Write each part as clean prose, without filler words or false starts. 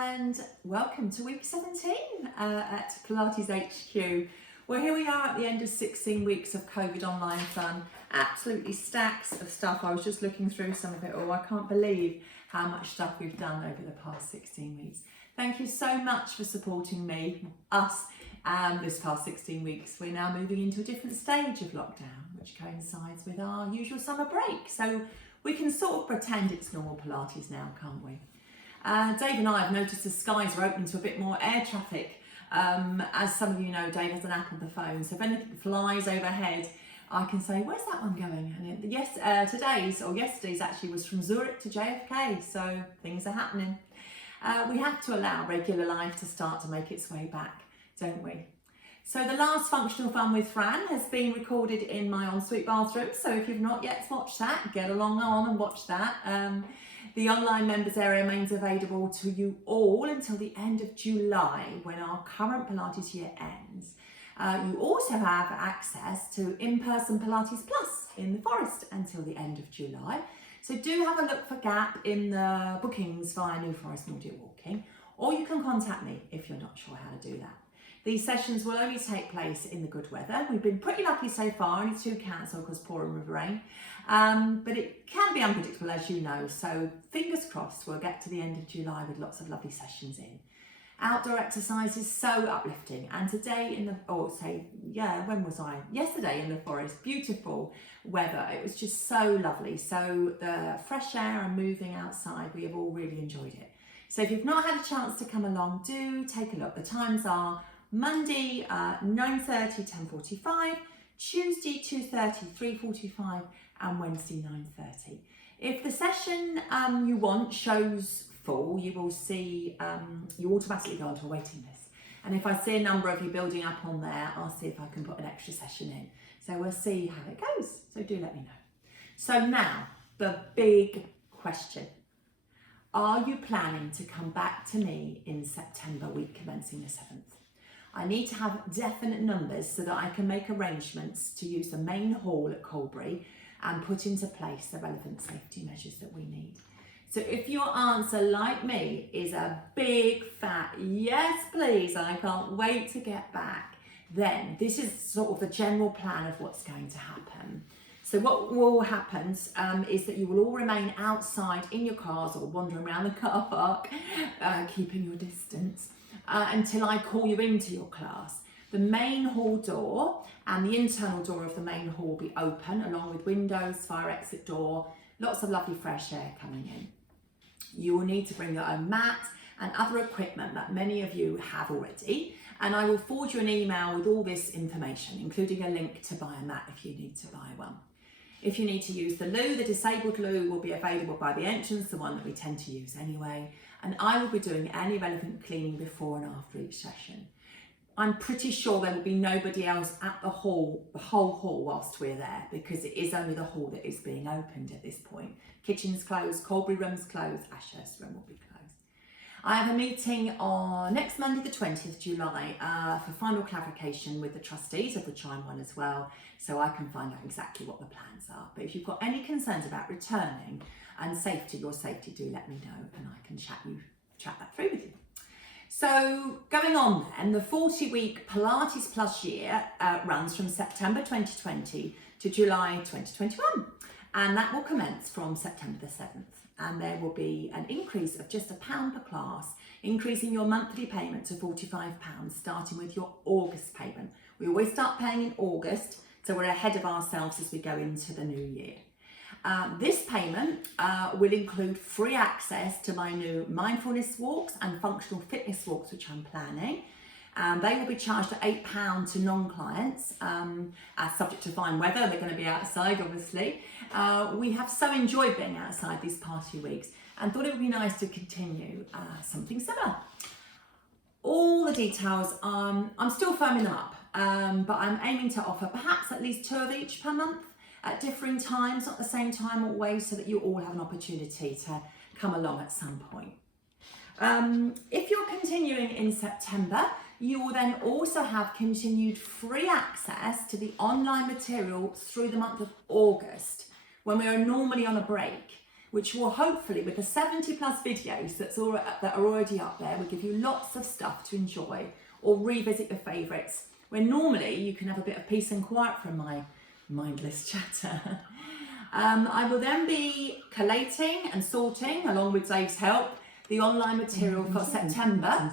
and welcome to week 17 at Pilates HQ. Well, here we are at the end of 16 weeks of COVID online fun. Absolutely stacks of stuff. I was just looking through some of it all. I can't believe how much stuff we've done over the past 16 weeks. Thank you so much for supporting me, us, this past 16 weeks. We're now moving into a different stage of lockdown, which coincides with our usual summer break. So we can sort of pretend it's normal Pilates now, can't we? Dave and I have noticed the skies are open to a bit more air traffic. As some of you know, Dave has an app on the phone, so if anything flies overhead, I can say, where's that one going? And yesterday's actually was from Zurich to JFK, so things are happening. We have to allow regular life to start to make its way back, don't we? So the last Functional Fun with Fran has been recorded in my ensuite bathroom, so if you've not yet watched that, get along on and watch that. The online members area remains available to you all until the end of July, when our current Pilates year ends. You also have access to in-person Pilates Plus in the forest until the end of July. So do have a look for gap in the bookings via New Forest Nordic Walking, or you can contact me if you're not sure how to do that. These sessions will only take place in the good weather. We've been pretty lucky so far, only 2 cancelled because pouring with rain. But it can be unpredictable, as you know, so fingers crossed we'll get to the end of July with lots of lovely sessions in. Outdoor exercise is so uplifting, and today yesterday in the forest, beautiful weather. It was just so lovely. So the fresh air and moving outside, we have all really enjoyed it. So if you've not had a chance to come along, do take a look. The times are Monday 9:30, 10:45, Tuesday 2:30, 3:45, and Wednesday 9:30. If the session you want shows full, you will see you automatically go onto a waiting list. And if I see a number of you building up on there, I'll see if I can put an extra session in. So we'll see how it goes. So do let me know. So now, the big question. Are you planning to come back to me in September, week commencing the 7th? I need to have definite numbers so that I can make arrangements to use the main hall at Colbury and put into place the relevant safety measures that we need. So if your answer, like me, is a big fat yes please, I can't wait to get back, then this is sort of the general plan of what's going to happen. So what will happen is that you will all remain outside in your cars or wandering around the car park, keeping your distance, until I call you into your class. The main hall door and the internal door of the main hall will be open, along with windows, fire exit door, lots of lovely fresh air coming in. You will need to bring your own mat and other equipment that many of you have already, and I will forward you an email with all this information, including a link to buy a mat if you need to buy one. If you need to use the loo, the disabled loo will be available by the entrance, the one that we tend to use anyway, and I will be doing any relevant cleaning before and after each session. I'm pretty sure there will be nobody else at the whole hall whilst we're there, because it is only the hall that is being opened at this point. Kitchen's closed, Colbury room's closed, Ashurst room will be closed. I have a meeting on next Monday the 20th July for final clarification with the trustees, of which I'm one as well, so I can find out exactly what the plans are. But if you've got any concerns about returning and your safety, do let me know and I can chat that through with you. So going on then, the 40-week Pilates Plus year runs from September 2020 to July 2021, and that will commence from September the 7th. And there will be an increase of just £1 per class, increasing your monthly payment to £45, starting with your August payment. We always start paying in August, so we're ahead of ourselves as we go into the new year. This payment will include free access to my new mindfulness walks and functional fitness walks, which I'm planning. They will be charged at £8 to non-clients, as subject to fine weather. They're going to be outside, obviously. We have so enjoyed being outside these past few weeks and thought it would be nice to continue something similar. All the details, I'm still firming them up, but I'm aiming to offer perhaps at least 2 of each per month at differing times, not the same time always, so that you all have an opportunity to come along at some point. If you're continuing in September, you will then also have continued free access to the online material through the month of August, when we are normally on a break. which will hopefully, with the 70 plus videos that are already up there, will give you lots of stuff to enjoy or revisit your favourites, where normally you can have a bit of peace and quiet from my mindless chatter. I will then be collating and sorting, along with Dave's help, the online material for September.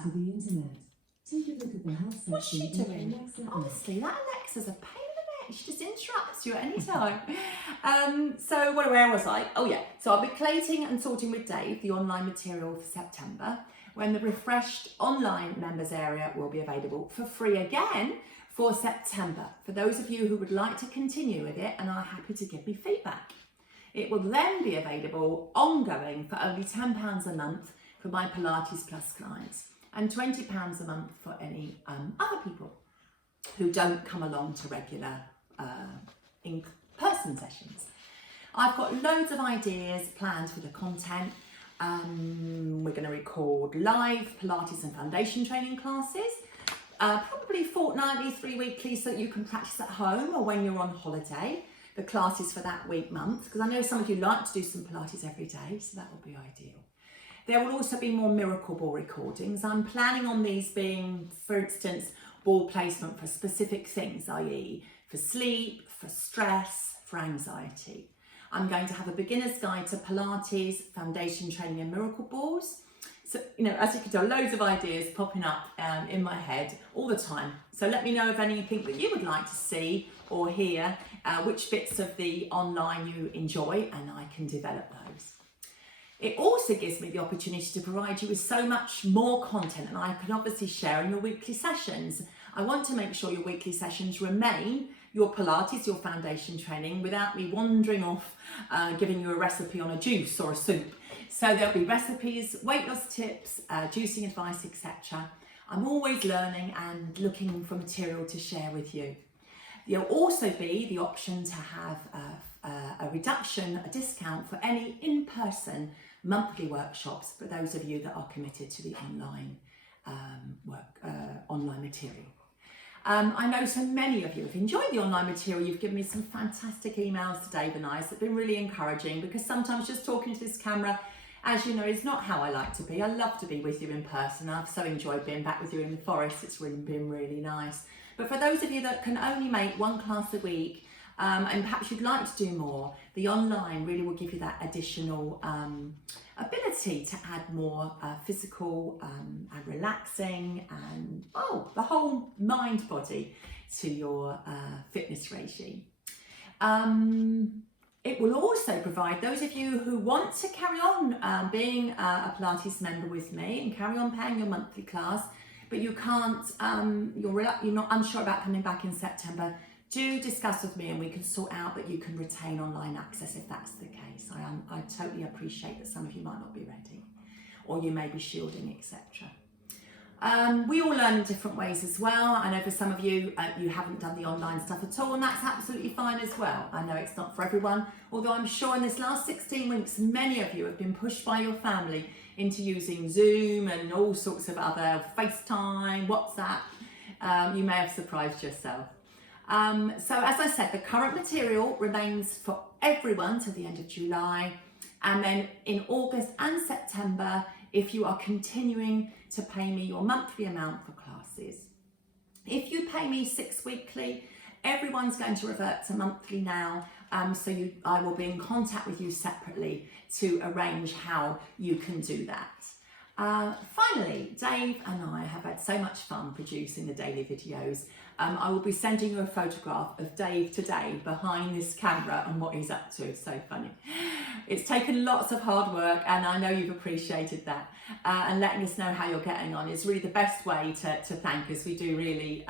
What's she doing? Honestly, that Alexa's a pain in the neck. She just interrupts you at any time. So where was I? Oh yeah, so I'll be collating and sorting with Dave the online material for September, when the refreshed online members area will be available for free again for September, for those of you who would like to continue with it and are happy to give me feedback. It will then be available ongoing for only £10 a month for my Pilates Plus clients, and £20 a month for any other people who don't come along to regular in-person sessions. I've got loads of ideas planned for the content. We're going to record live Pilates and foundation training classes, probably fortnightly, 3 weekly, so that you can practice at home or when you're on holiday, the classes for that week, month, because I know some of you like to do some Pilates every day, so that will be ideal. There will also be more miracle ball recordings. I'm planning on these being, for instance, ball placement for specific things, i.e. for sleep, for stress, for anxiety. I'm going to have a beginner's guide to Pilates, foundation training and miracle balls. So, as you can tell, loads of ideas popping up in my head all the time. So let me know of anything that you would like to see or hear, which bits of the online you enjoy, and I can develop those. It also gives me the opportunity to provide you with so much more content, and I can obviously share in your weekly sessions. I want to make sure your weekly sessions remain your Pilates, your foundation training, without me wandering off giving you a recipe on a juice or a soup. So there'll be recipes, weight loss tips, juicing advice, etc. I'm always learning and looking for material to share with you. There'll also be the option to have a reduction, a discount for any in-person monthly workshops for those of you that are committed to the online online material. I know so many of you have enjoyed the online material. You've given me some fantastic emails to Dave and I. It's been really encouraging, because sometimes just talking to this camera, as you know, is not how I like to be. I love to be with you in person. I've so enjoyed being back with you in the forest. It's really been really nice. But for those of you that can only make one class a week, and perhaps you'd like to do more, the online really will give you that additional ability to add more physical and relaxing and the whole mind body to your fitness regime. It will also provide those of you who want to carry on being a Pilates member with me and carry on paying your monthly class, but you can't, you're not unsure about coming back in September. Do discuss with me and we can sort out that you can retain online access if that's the case. I totally appreciate that some of you might not be ready, or you may be shielding, etc. We all learn in different ways as well. I know for some of you, you haven't done the online stuff at all, and that's absolutely fine as well. I know it's not for everyone, although I'm sure in this last 16 weeks, many of you have been pushed by your family into using Zoom and all sorts of other FaceTime, WhatsApp. You may have surprised yourself. So as I said, the current material remains for everyone to the end of July, and then in August and September, if you are continuing to pay me your monthly amount for classes. If you pay me 6 weekly, everyone's going to revert to monthly now, so I will be in contact with you separately to arrange how you can do that. Finally, Dave and I have had so much fun producing the daily videos. I will be sending you a photograph of Dave today behind this camera and what he's up to. It's so funny. It's taken lots of hard work, and I know you've appreciated that. And letting us know how you're getting on is really the best way to thank us. We do really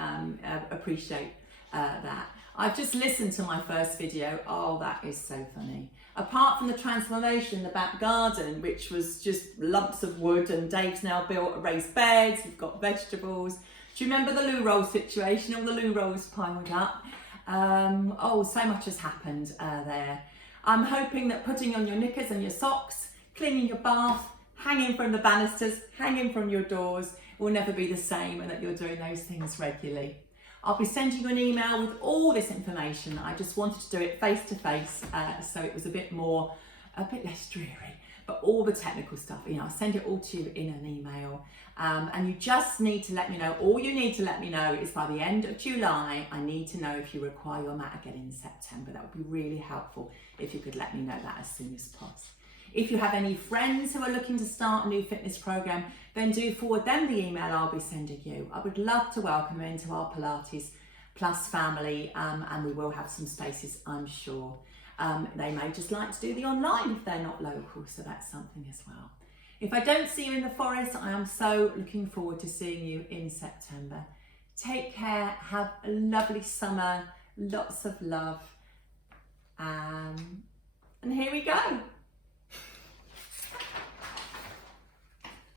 appreciate that. I've just listened to my first video. Oh, that is so funny. Apart from the transformation in the back garden, which was just lumps of wood, and Dave's now built a raised beds, we've got vegetables. Do you remember the loo roll situation? All the loo rolls piled up. So much has happened there. I'm hoping that putting on your knickers and your socks, cleaning your bath, hanging from the banisters, hanging from your doors will never be the same, and that you're doing those things regularly. I'll be sending you an email with all this information. I just wanted to do it face to face, so it was a bit more a bit less dreary. But all the technical stuff, you know, I'll send it all to you in an email. And you just need to let me know, all you need to let me know is by the end of July, I need to know if you require your mat again in September. That would be really helpful if you could let me know that as soon as possible. If you have any friends who are looking to start a new fitness program, then do forward them the email I'll be sending you. I would love to welcome them into our Pilates Plus family, and we will have some spaces, I'm sure. They may just like to do the online if they're not local, so that's something as well. If I don't see you in the forest, I am so looking forward to seeing you in September. Take care, have a lovely summer, lots of love, and here we go.